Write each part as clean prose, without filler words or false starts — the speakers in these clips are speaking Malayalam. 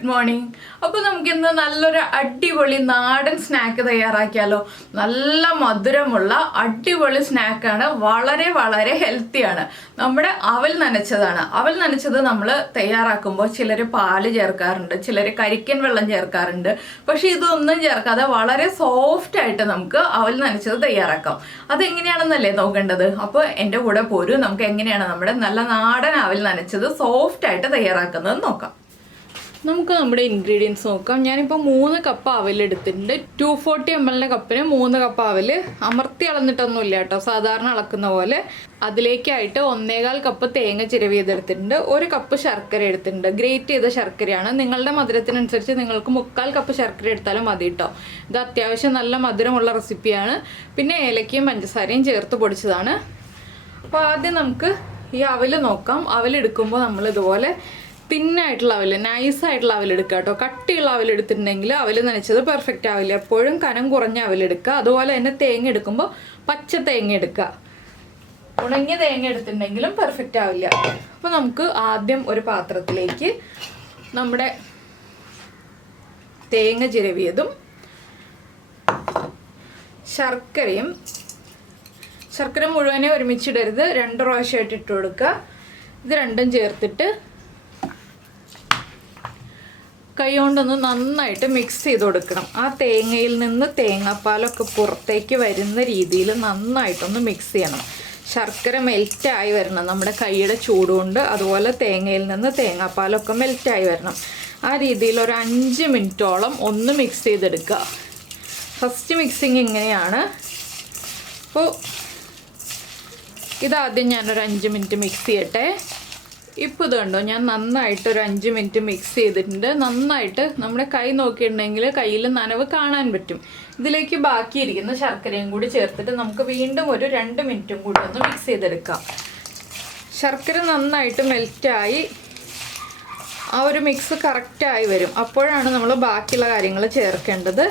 Good morning. അപ്പോൾ നമുക്ക് ഇന്ന് നല്ലൊരു അടിപൊളി നാടൻ സ്നാക്ക് തയ്യാറാക്കിയാലോ. നല്ല മധുരമുള്ള അടിപൊളി സ്നാക്കാണ്. വളരെ വളരെ ഹെൽത്തിയാണ്. നമ്മുടെ അവൽ നനച്ചതാണ്. അവൽ നനച്ചത് നമ്മൾ തയ്യാറാക്കുമ്പോൾ ചിലർ പാല് ചേർക്കാറുണ്ട്, ചിലർ കരിക്കൻ വെള്ളം ചേർക്കാറുണ്ട്. പക്ഷെ ഇതൊന്നും ചേർക്കാതെ വളരെ സോഫ്റ്റ് ആയിട്ട് നമുക്ക് അവൽ നനച്ചത് തയ്യാറാക്കാം. അതെങ്ങനെയാണെന്നല്ലേ നോക്കേണ്ടത്. അപ്പോൾ എൻ്റെ കൂടെ പോരൂ, നമുക്ക് എങ്ങനെയാണ് നമ്മുടെ നല്ല നാടൻ അവൽ നനച്ചത് സോഫ്റ്റ് ആയിട്ട് തയ്യാറാക്കുന്നത് നോക്കാം. നമുക്ക് നമ്മുടെ ഇൻഗ്രീഡിയൻസ് നോക്കാം. ഞാനിപ്പോൾ 3 കപ്പ് അവൽ എടുത്തിട്ടുണ്ട്. 240 ml കപ്പിന് 3 കപ്പ് അവൽ. അമർത്തി അളന്നിട്ടൊന്നുമില്ല കേട്ടോ, സാധാരണ അളക്കുന്ന പോലെ. അതിലേക്കായിട്ട് 1.25 കപ്പ് തേങ്ങ ചിരവിയതെടുത്തിട്ടുണ്ട്. 1 കപ്പ് ശർക്കര എടുത്തിട്ടുണ്ട്. ഗ്രേറ്റ് ചെയ്ത ശർക്കരയാണ്. നിങ്ങളുടെ മധുരത്തിനനുസരിച്ച് നിങ്ങൾക്ക് 3/4 കപ്പ് ശർക്കര എടുത്താലും മതി കേട്ടോ. ഇത് അത്യാവശ്യം നല്ല മധുരമുള്ള റെസിപ്പിയാണ്. പിന്നെ ഏലക്കയും പഞ്ചസാരയും ചേർത്ത് പൊടിച്ചതാണ്. അപ്പോൾ ആദ്യം നമുക്ക് ഈ അവൽ നോക്കാം. അവലെടുക്കുമ്പോൾ നമ്മൾ ഇതുപോലെ തിന്നായിട്ടുള്ള അവൽ, നൈസായിട്ടുള്ള അവലെടുക്കുക കേട്ടോ. കട്ടിയുള്ള അവലെടുത്തിട്ടുണ്ടെങ്കിൽ അവൽ നനച്ചത് പെർഫെക്റ്റ് ആവില്ല. എപ്പോഴും കനം കുറഞ്ഞ അവലെടുക്കുക. അതുപോലെ തന്നെ തേങ്ങ എടുക്കുമ്പോൾ പച്ച തേങ്ങ എടുക്കുക. ഉണങ്ങിയ തേങ്ങ എടുത്തിട്ടുണ്ടെങ്കിലും പെർഫെക്റ്റ് ആവില്ല. അപ്പോൾ നമുക്ക് ആദ്യം ഒരു പാത്രത്തിലേക്ക് നമ്മുടെ തേങ്ങ ചിരവിയതും ശർക്കര മുഴുവനെ ഒരുമിച്ചിടരുത്, 2 പ്രാവശ്യമായിട്ട് ഇട്ട് കൊടുക്കുക. ഇത് രണ്ടും ചേർത്തിട്ട് കൈ കൊണ്ടൊന്ന് നന്നായിട്ട് മിക്സ് ചെയ്ത് കൊടുക്കണം. ആ തേങ്ങയിൽ നിന്ന് തേങ്ങാപ്പാലൊക്കെ പുറത്തേക്ക് വരുന്ന രീതിയിൽ നന്നായിട്ടൊന്ന് മിക്സ് ചെയ്യണം. ശർക്കര മെൽറ്റായി വരണം നമ്മുടെ കൈയുടെ ചൂടുകൊണ്ട്. അതുപോലെ തേങ്ങയിൽ നിന്ന് തേങ്ങാപ്പാലൊക്കെ മെൽറ്റായി വരണം. ആ രീതിയിൽ ഒരു 5 മിനിറ്റോളം ഒന്ന് മിക്സ് ചെയ്തെടുക്കുക. ഫസ്റ്റ് മിക്സിങ് ഇങ്ങനെയാണ്. അപ്പോൾ ഇതാദ്യം ഞാനൊരു 5 മിനിറ്റ് മിക്സ് ചെയ്യട്ടെ. ഇപ്പോൾ ഇത് കണ്ടോ, ഞാൻ നന്നായിട്ട് ഒരു 5 മിനിറ്റ് മിക്സ് ചെയ്തിട്ടുണ്ട്. നന്നായിട്ട് നമ്മുടെ കൈ നോക്കിയിട്ടുണ്ടെങ്കിൽ കയ്യിൽ നനവ് കാണാൻ പറ്റും. ഇതിലേക്ക് ബാക്കിയിരിക്കുന്ന ശർക്കരയും കൂടി ചേർത്തിട്ട് നമുക്ക് വീണ്ടും ഒരു 2 മിനിറ്റും കൂടി ഒന്ന് മിക്സ് ചെയ്തെടുക്കാം. ശർക്കര നന്നായിട്ട് മെൽറ്റായി ആ ഒരു മിക്സ് കറക്റ്റായി വരും. അപ്പോഴാണ് നമ്മൾ ബാക്കിയുള്ള കാര്യങ്ങൾ ചേർക്കേണ്ടത്.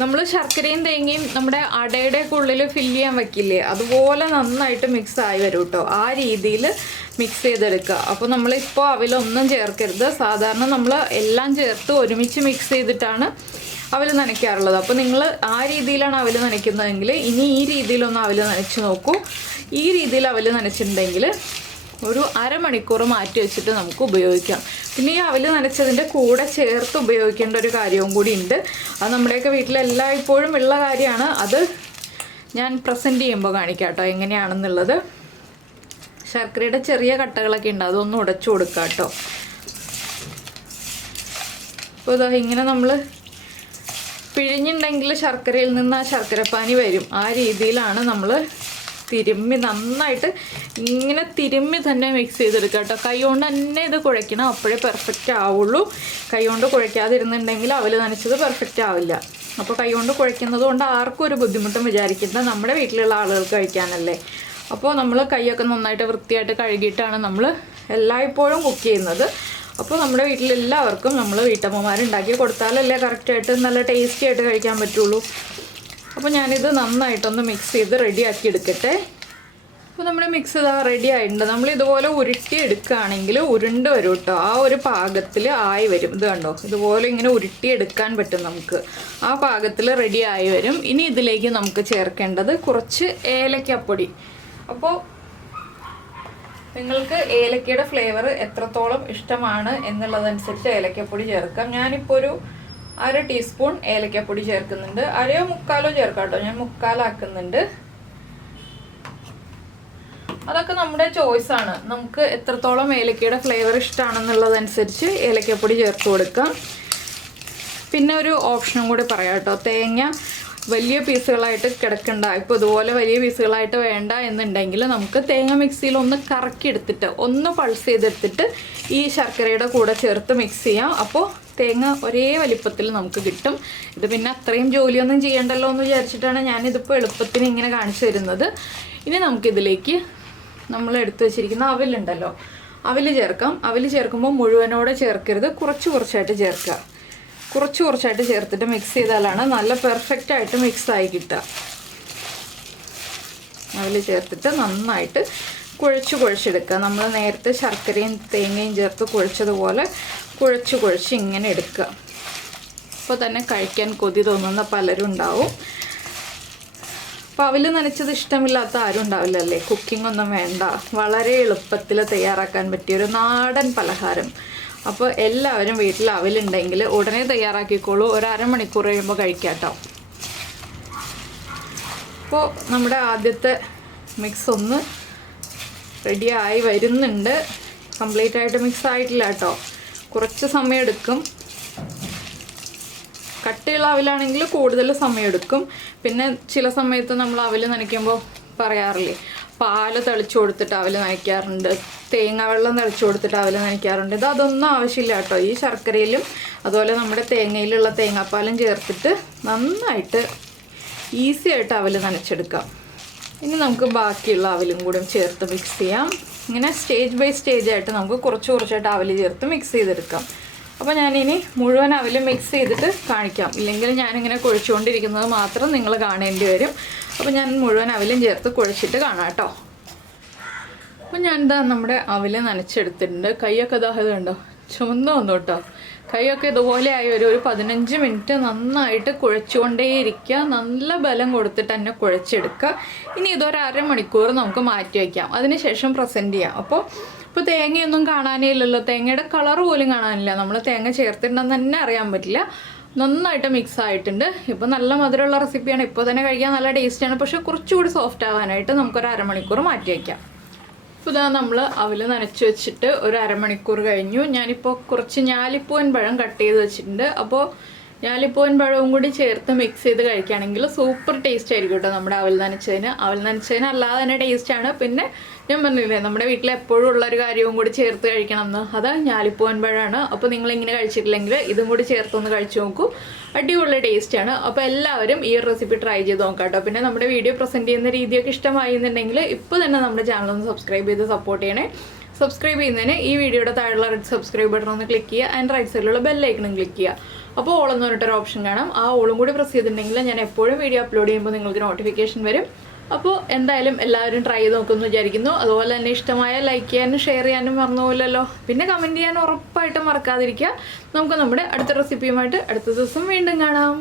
നമ്മൾ ശർക്കരയും തേങ്ങയും നമ്മുടെ അടയുടെ ഉള്ളിൽ ഫില്ല് ചെയ്യാൻ വയ്ക്കില്ലേ, അതുപോലെ നന്നായിട്ട് മിക്സ് ആയി വരും കേട്ടോ. ആ രീതിയിൽ മിക്സ് ചെയ്തെടുക്കുക. അപ്പോൾ നമ്മളിപ്പോൾ അവലൊന്നും ചേർക്കരുത്. സാധാരണ നമ്മൾ എല്ലാം ചേർത്ത് ഒരുമിച്ച് മിക്സ് ചെയ്തിട്ടാണ് അവൽ നനയ്ക്കാറുള്ളത്. അപ്പോൾ നിങ്ങൾ ആ രീതിയിലാണ് അവൽ നനയ്ക്കുന്നതെങ്കിൽ ഇനി ഈ രീതിയിലൊന്ന് അവൽ നനച്ച് നോക്കൂ. ഈ രീതിയിൽ അവൽ നനച്ചിട്ടുണ്ടെങ്കിൽ ഒരു അരമണിക്കൂർ മാറ്റി വെച്ചിട്ട് നമുക്ക് ഉപയോഗിക്കാം. പിന്നെ ഈ അവൽ നനച്ചതിൻ്റെ കൂടെ ചേർത്ത് ഉപയോഗിക്കേണ്ട ഒരു കാര്യവും കൂടി ഉണ്ട്. അത് നമ്മുടെയൊക്കെ വീട്ടിലെല്ലായ്പ്പോഴും ഉള്ള കാര്യമാണ്. അത് ഞാൻ പ്രസൻറ്റ് ചെയ്യുമ്പോൾ കാണിക്കാം കേട്ടോ എങ്ങനെയാണെന്നുള്ളത്. ശർക്കരയുടെ ചെറിയ കട്ടകളൊക്കെ ഉണ്ട്, അതൊന്ന് ഉടച്ചു കൊടുക്കുക കേട്ടോ. അപ്പോൾ ഇതാ ഇങ്ങനെ നമ്മൾ പിഴിഞ്ഞിട്ടുണ്ടെങ്കിൽ ശർക്കരയിൽ നിന്ന് ആ ശർക്കരപ്പാനി വരും. ആ രീതിയിലാണ് നമ്മൾ നന്നായിട്ട് ഇങ്ങനെ തിരുമ്മി തന്നെ മിക്സ് ചെയ്തെടുക്കുക കേട്ടോ. കൈ കൊണ്ട് തന്നെ ഇത് കുഴയ്ക്കണം, അപ്പോഴേ പെർഫെക്റ്റ് ആവുള്ളൂ. കൈ കൊണ്ട് കുഴയ്ക്കാതിരുന്നുണ്ടെങ്കിൽ അവൽ നനച്ചത് പെർഫെക്റ്റ് ആവില്ല. അപ്പോൾ കൈ കൊണ്ട് കുഴയ്ക്കുന്നത് കൊണ്ട് ആർക്കും ഒരു ബുദ്ധിമുട്ടും വിചാരിക്കുന്നത് നമ്മുടെ വീട്ടിലുള്ള ആളുകൾക്ക് കഴിക്കാനല്ലേ. അപ്പോൾ നമ്മൾ കൈയൊക്കെ നന്നായിട്ട് വൃത്തിയായിട്ട് കഴുകിയിട്ടാണ് നമ്മൾ എല്ലായ്പ്പോഴും കുക്ക് ചെയ്യുന്നത്. അപ്പോൾ നമ്മുടെ വീട്ടിലെല്ലാവർക്കും നമ്മൾ വീട്ടമ്മമാരുണ്ടാക്കി കൊടുത്താലല്ലേ കറക്റ്റായിട്ട് നല്ല ടേസ്റ്റി ആയിട്ട് കഴിക്കാൻ പറ്റുള്ളൂ. അപ്പോൾ ഞാനിത് നന്നായിട്ടൊന്ന് മിക്സ് ചെയ്ത് റെഡിയാക്കി എടുക്കട്ടെ. അപ്പോൾ നമ്മുടെ മിക്സ് ഇതാ റെഡി ആയിട്ടുണ്ട്. നമ്മൾ ഇതുപോലെ ഉരുട്ടി എടുക്കുകയാണെങ്കിൽ ഉരുണ്ട് വരും കേട്ടോ. ആ ഒരു പാകത്തിൽ ആയി വരും. ഇത് കണ്ടോ, ഇതുപോലെ ഇങ്ങനെ ഉരുട്ടി എടുക്കാൻ പറ്റും നമുക്ക്. ആ പാകത്തിൽ റെഡി ആയി വരും. ഇനി ഇതിലേക്ക് നമുക്ക് ചേർക്കേണ്ടത് കുറച്ച് ഏലക്കപ്പൊടി. അപ്പോൾ നിങ്ങൾക്ക് ഏലക്കയുടെ ഫ്ലേവർ എത്രത്തോളം ഇഷ്ടമാണ് എന്നുള്ളതനുസരിച്ച് ഏലക്കപ്പൊടി ചേർക്കാം. ഞാനിപ്പോൾ ഒരു 1/2 ടീസ്പൂൺ ഏലക്കപ്പൊടി ചേർക്കുന്നുണ്ട്. 1/2 മുക്കാലോ ചേർക്കാം കേട്ടോ. ഞാൻ 1/4 ആക്കുന്നുണ്ട്. അതൊക്കെ നമ്മുടെ ചോയ്സാണ്. നമുക്ക് എത്രത്തോളം ഏലക്കയുടെ ഫ്ലേവർ ഇഷ്ടമാണെന്നുള്ളതനുസരിച്ച് ഏലക്കപ്പൊടി ചേർത്ത് കൊടുക്കാം. പിന്നെ ഒരു ഓപ്ഷനും കൂടി പറയാം കേട്ടോ. തേങ്ങ വലിയ പീസുകളായിട്ട് കിടക്കണ്ട, ഇപ്പോൾ ഇതുപോലെ വലിയ പീസുകളായിട്ട് വേണ്ട എന്നുണ്ടെങ്കിൽ നമുക്ക് തേങ്ങ മിക്സിയിൽ ഒന്ന് കറക്കി എടുത്തിട്ട് ഒന്ന് പൾസ് ചെയ്തെടുത്തിട്ട് ഈ ശർക്കരയുടെ കൂടെ ചേർത്ത് മിക്സ് ചെയ്യാം. അപ്പോൾ തേങ്ങ ഒരേ വലിപ്പത്തിൽ നമുക്ക് കിട്ടും. ഇത് പിന്നെ അത്രയും ജോലിയൊന്നും ചെയ്യണ്ടല്ലോ എന്ന് വിചാരിച്ചിട്ടാണ് ഞാനിതിപ്പോൾ എളുപ്പത്തിന് ഇങ്ങനെ കാണിച്ചു തരുന്നത്. ഇനി നമുക്കിതിലേക്ക് നമ്മൾ എടുത്തു വെച്ചിരിക്കുന്ന അവലുണ്ടല്ലോ, അവൽ ചേർക്കാം. അവൽ ചേർക്കുമ്പോൾ മുഴുവനോടെ ചേർക്കരുത്, കുറച്ചായിട്ട് ചേർക്കുക. കുറച്ചായിട്ട് ചേർത്തിട്ട് മിക്സ് ചെയ്താലാണ് നല്ല പെർഫെക്റ്റായിട്ട് മിക്സായി കിട്ടുക. അവൽ ചേർത്തിട്ട് നന്നായിട്ട് കുഴച്ചെടുക്കുക. നമ്മൾ നേരത്തെ ശർക്കരയും തേങ്ങയും ചേർത്ത് കുഴച്ചതുപോലെ കുഴച്ച് ഇങ്ങനെ എടുക്കുക. അപ്പോൾ തന്നെ കഴിക്കാൻ കൊതി തോന്നുന്ന പലരും ഉണ്ടാവും. അപ്പോൾ അവൽ നനച്ചത് ഇഷ്ടമില്ലാത്ത ആരും ഉണ്ടാവില്ലല്ലേ. കുക്കിംഗ് ഒന്നും വേണ്ട, വളരെ എളുപ്പത്തിൽ തയ്യാറാക്കാൻ പറ്റിയൊരു നാടൻ പലഹാരം. അപ്പോൾ എല്ലാവരും വീട്ടിൽ അവലുണ്ടെങ്കിൽ ഉടനെ തയ്യാറാക്കിക്കോളൂ. ഒരു അരമണിക്കൂർ കഴിയുമ്പോൾ കഴിക്കാം കേട്ടോ. അപ്പോൾ നമ്മുടെ ആദ്യത്തെ മിക്സ് ഒന്ന് റെഡിയായി വരുന്നുണ്ട്. കംപ്ലീറ്റ് ആയിട്ട് മിക്സ് ആയിട്ടില്ല കേട്ടോ, കുറച്ച് സമയം എടുക്കും. കട്ടിയുള്ള അവലാണെങ്കിൽ കൂടുതൽ സമയം എടുക്കും. പിന്നെ ചില സമയത്ത് നമ്മൾ അവൽ നനയ്ക്കുമ്പോൾ പറയാറില്ലേ, പാല് തളിച്ചു കൊടുത്തിട്ട് അവൽ നനയ്ക്കാറുണ്ട്, തേങ്ങ വെള്ളം തളിച്ചു കൊടുത്തിട്ട് അവൽ നനയ്ക്കാറുണ്ട്. അതൊന്നും ആവശ്യമില്ല കേട്ടോ. ഈ ശർക്കരയിലും അതുപോലെ നമ്മുടെ തേങ്ങയിലുള്ള തേങ്ങാപ്പാലും ചേർത്തിട്ട് നന്നായിട്ട് ഈസി ആയിട്ട് അവൽ നനച്ചെടുക്കാം. ഇനി നമുക്ക് ബാക്കിയുള്ള അവലും കൂടി ചേർത്ത് മിക്സ് ചെയ്യാം. ഇങ്ങനെ സ്റ്റേജ് ബൈ സ്റ്റേജ് ആയിട്ട് നമുക്ക് കുറച്ചായിട്ട് അവൽ ചേർത്ത് മിക്സ് ചെയ്തെടുക്കാം. അപ്പോൾ ഞാനിനി മുഴുവൻ അവലും മിക്സ് ചെയ്തിട്ട് കാണിക്കാം. ഇല്ലെങ്കിൽ ഞാനിങ്ങനെ കുഴച്ചുകൊണ്ടിരിക്കുന്നത് മാത്രം നിങ്ങൾ കാണേണ്ടി വരും. അപ്പോൾ ഞാൻ മുഴുവൻ അവലും ചേർത്ത് കുഴച്ചിട്ട് കാണാം കേട്ടോ. അപ്പോൾ ഞാനിതാ നമ്മുടെ അവൽ നനച്ചെടുത്തിട്ടുണ്ട്. കൈയൊക്കെ ഇതാകുന്നുണ്ടോ, ചുമന്ന് വന്നു കേട്ടോ. കൈയൊക്കെ ഇതുപോലെ ആയി ഒരു 15 മിനിറ്റ് നന്നായിട്ട് കുഴച്ചുകൊണ്ടേയിരിക്കുക. നല്ല ബലം കൊടുത്തിട്ട് തന്നെ കുഴച്ചെടുക്കുക. ഇനി ഇതൊരു അരമണിക്കൂർ നമുക്ക് മാറ്റി വയ്ക്കാം. അതിനുശേഷം പ്രസൻറ്റ് ചെയ്യാം. ഇപ്പോൾ തേങ്ങയൊന്നും കാണാനേ ഇല്ലല്ലോ, തേങ്ങയുടെ കളർ പോലും കാണാനില്ല. നമ്മൾ തേങ്ങ ചേർത്തിട്ടുണ്ടെന്ന് തന്നെ അറിയാൻ പറ്റില്ല. നന്നായിട്ട് മിക്സ് ആയിട്ടുണ്ട്. ഇപ്പോൾ നല്ല മധുരമുള്ള റെസിപ്പിയാണ്. ഇപ്പോൾ തന്നെ കഴിക്കാൻ നല്ല ടേസ്റ്റാണ്. പക്ഷേ കുറച്ചുകൂടി സോഫ്റ്റ് ആവാനായിട്ട് നമുക്കൊരു അരമണിക്കൂർ മാറ്റി വയ്ക്കാം. ഇപ്പോൾ ഇതാ നമ്മൾ അവൽ നനച്ച് വെച്ചിട്ട് ഒരു അരമണിക്കൂർ കഴിഞ്ഞു. ഞാനിപ്പോൾ കുറച്ച് ഞാലിപ്പൂവൻ പഴം കട്ട് ചെയ്ത് വെച്ചിട്ടുണ്ട്. അപ്പോൾ ഞാലിപ്പൂവൻ പഴവും കൂടി ചേർത്ത് മിക്സ് ചെയ്ത് കഴിക്കുകയാണെങ്കിൽ സൂപ്പർ ടേസ്റ്റ് ആയിരിക്കും കേട്ടോ നമ്മുടെ അവൽ നനച്ചതിന്. അവൽ നനച്ചതിന് അല്ലാതെ തന്നെ ടേസ്റ്റാണ്. പിന്നെ ഞാൻ പറഞ്ഞില്ലേ, നമ്മുടെ വീട്ടിൽ എപ്പോഴും ഉള്ളൊരു കാര്യവും കൂടി ചേർത്ത് കഴിക്കണം എന്ന്, അത് ഞാലിപ്പൂവൻ പഴമാണ്. അപ്പോൾ നിങ്ങളിങ്ങനെ കഴിച്ചിട്ടില്ലെങ്കിൽ ഇതും കൂടി ചേർത്തൊന്ന് കഴിച്ചു നോക്കൂ, അടിപൊളി ടേസ്റ്റാണ്. അപ്പോൾ എല്ലാവരും ഈ ഒരു റെസിപ്പി ട്രൈ ചെയ്ത് നോക്കാം കേട്ടോ. പിന്നെ നമ്മുടെ വീഡിയോ പ്രസൻറ്റ് ചെയ്യുന്ന രീതിയൊക്കെ ഇഷ്ടമായി എന്നുണ്ടെങ്കിൽ ഇപ്പോൾ തന്നെ നമ്മുടെ ചാനൽ ഒന്ന് സബ്സ്ക്രൈബ് ചെയ്ത് സപ്പോർട്ട് ചെയ്യണേ. സബ്സ്ക്രൈബ് ചെയ്യുന്നതിന് ഈ വീഡിയോയുടെ താഴെയുള്ള റെഡ് സബ്സ്ക്രൈബ് ബട്ടൺ ഒന്ന് ക്ലിക്ക് ചെയ്യുക. ആൻഡ് റൈറ്റ് സൈഡിലുള്ള ബെല്ലൈക്കണും ക്ലിക്ക് ചെയ്യുക. അപ്പോൾ ഓളെന്ന് പറഞ്ഞിട്ടൊരു ഓപ്ഷൻ കാണാം. ആ ഓളും കൂടി പ്രസ് ചെയ്തിട്ടുണ്ടെങ്കിൽ ഞാൻ എപ്പോഴും വീഡിയോ അപ്ലോഡ് ചെയ്യുമ്പോൾ നിങ്ങൾക്ക് നോട്ടിഫിക്കേഷൻ വരും. അപ്പോൾ എന്തായാലും എല്ലാവരും ട്രൈ ചെയ്ത് നോക്കുമെന്ന് വിചാരിക്കുന്നു. അതുപോലെ തന്നെ ഇഷ്ടമായ ലൈക്ക് ചെയ്യാനും ഷെയർ ചെയ്യാനും മറന്നുപോലല്ലോ. പിന്നെ കമൻറ്റ് ചെയ്യാൻ ഉറപ്പായിട്ടും മറക്കാതിരിക്കുക. നമുക്ക് നമ്മുടെ അടുത്ത റെസിപ്പിയുമായിട്ട് അടുത്ത ദിവസം വീണ്ടും കാണാം.